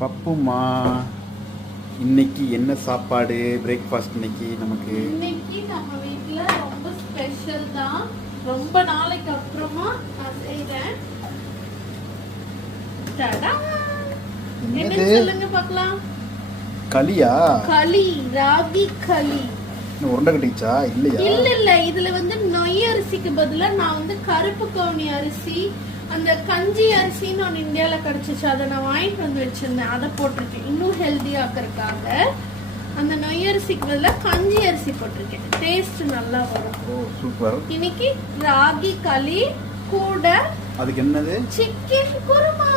பப்புமா இன்னைக்கு என்ன சாப்பாடு பிரேக்ஃபாஸ்ட் இன்னைக்கு நமக்கு? இன்னைக்கு நம்ம வீட்ல ரொம்ப ஸ்பெஷல் தான் ரொம்ப நாளைக்கு அப்புறமா நான் செய்றேன். டடா! என்னது? சொல்லுங்க பார்க்கலாம் களியா? களி ராகி களி. உருண்டை கட்டிச்சா இல்லையா? இல்ல இல்ல. இதுல வந்து நொய் அரிசிக்கு பதிலா நான் வந்து கருப்பு கவுனி அரிசி அந்த கஞ்சி அரிசின்னு ஒன்று இந்தியாவில் கிடச்சிச்சு. அதை நான் வாங்கிட்டு வந்து வச்சிருந்தேன். அதை போட்டிருக்கேன். இன்னும் ஹெல்த்தியாக்கிறதுக்காக அந்த நொய் அரிசிக்கு பதிலாக கஞ்சி அரிசி போட்டிருக்கேன். டேஸ்ட் நல்லா வரும். சூப்பர். இன்னைக்கு ராகி களி கூட. அதுக்கு என்னது? சிக்கன் குருமா.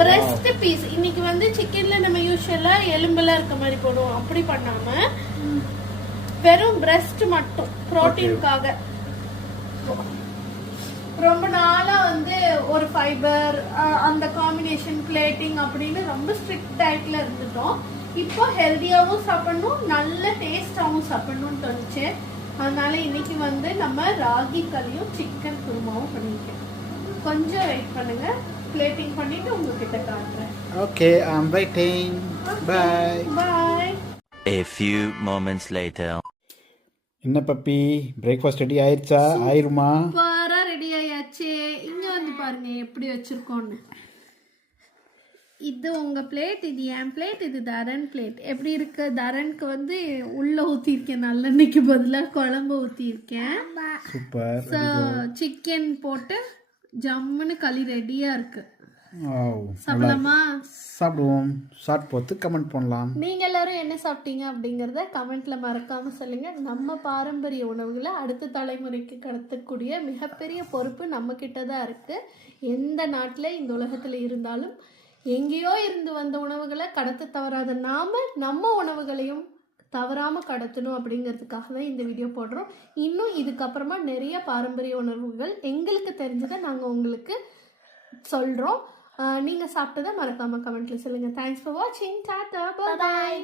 பிரஸ்ட் பீஸ் இன்னைக்கு வந்து சிக்கன்ல நம்ம யூஸ்வலா எலும்பெல்லாம் இருக்க மாதிரி போடுவோம். அப்படி பண்ணாம. வெறும் பிரஸ்ட் மட்டும். புரோட்டீனுக்காக ரொம்ப நாளா வந்து ஒரு ஃபைபர் அந்த காம்பினேஷன் பிளேட்டிங் அப்படின்னு ரொம்ப ஸ்ட்ரிக்ட் டயட்ல இருந்துட்டோம். இப்போ ஹெல்தியாவும் சாப்பிடணும் நல்ல டேஸ்டாவும் சாப்பிடணும்னு தோணுச்சு. அதனால இன்னைக்கு வந்து நம்ம ராகி களியும் சிக்கன் குருமாவும் பண்ணிருக்கேன் கொஞ்சம் வெயிட் பண்ணுங்க. பிளேட்டிங் பண்ணிட்டு உங்ககிட்ட காட்டுறேன். Okay I'm waiting bye bye A few moments later. என்ன பப்பி? பிரேக்ஃபாஸ்ட் ரெடி ஆயிருச்சா? ஆயிருமா? இங்க வந்து பாருங்க எப்படி வச்சிருக்கோன்னு. இது உங்க பிளேட் இது என் பிளேட் இது தரன் பிளேட் எப்படி இருக்கு? தரனுக்கு வந்து உள்ள ஊத்திருக்கேன் நல்லெண்ணெய்க்கு பதிலாக குழம்பு ஊத்திருக்கேன் சூப்பர். ஸோ சிக்கன் போட்டு ஜம்முன்னு களி ரெடியா இருக்கு. சாப்பிடலாமா? சாப்பிடுவோம். ஷார்ட் போட்டு கமெண்ட் பண்ணலாம். நீங்க எல்லாரும் என்ன சாப்பிட்டீங்க அப்படிங்கறத கமெண்ட்ல மறக்காம சொல்லுங்க. நம்ம பாரம்பரிய உணவுகளை அடுத்த தலைமுறைக்கு கடத்தக்கூடிய மிகப்பெரிய பொறுப்பு நம்ம கிட்ட தான் இருக்கு. எந்த நாட்டுல இந்த உலகத்துல இருந்தாலும் எங்கேயோ இருந்து வந்த உணவுகளை கடத்த தவறாத நாம நம்ம உணவுகளையும் தவறாம கடத்தணும் அப்படிங்கிறதுக்காக தான் இந்த வீடியோ போடுறோம். இன்னும் இதுக்கப்புறமா நிறைய பாரம்பரிய உணவுகள் எங்களுக்கு தெரிஞ்சதை நாங்கள் உங்களுக்கு சொல்கிறோம் நீங்கள் சாப்பிட்டதை மறக்காமல் கமெண்ட்டில் சொல்லுங்கள் தேங்க்ஸ் ஃபார் வாட்சிங் டாட்டா பாய்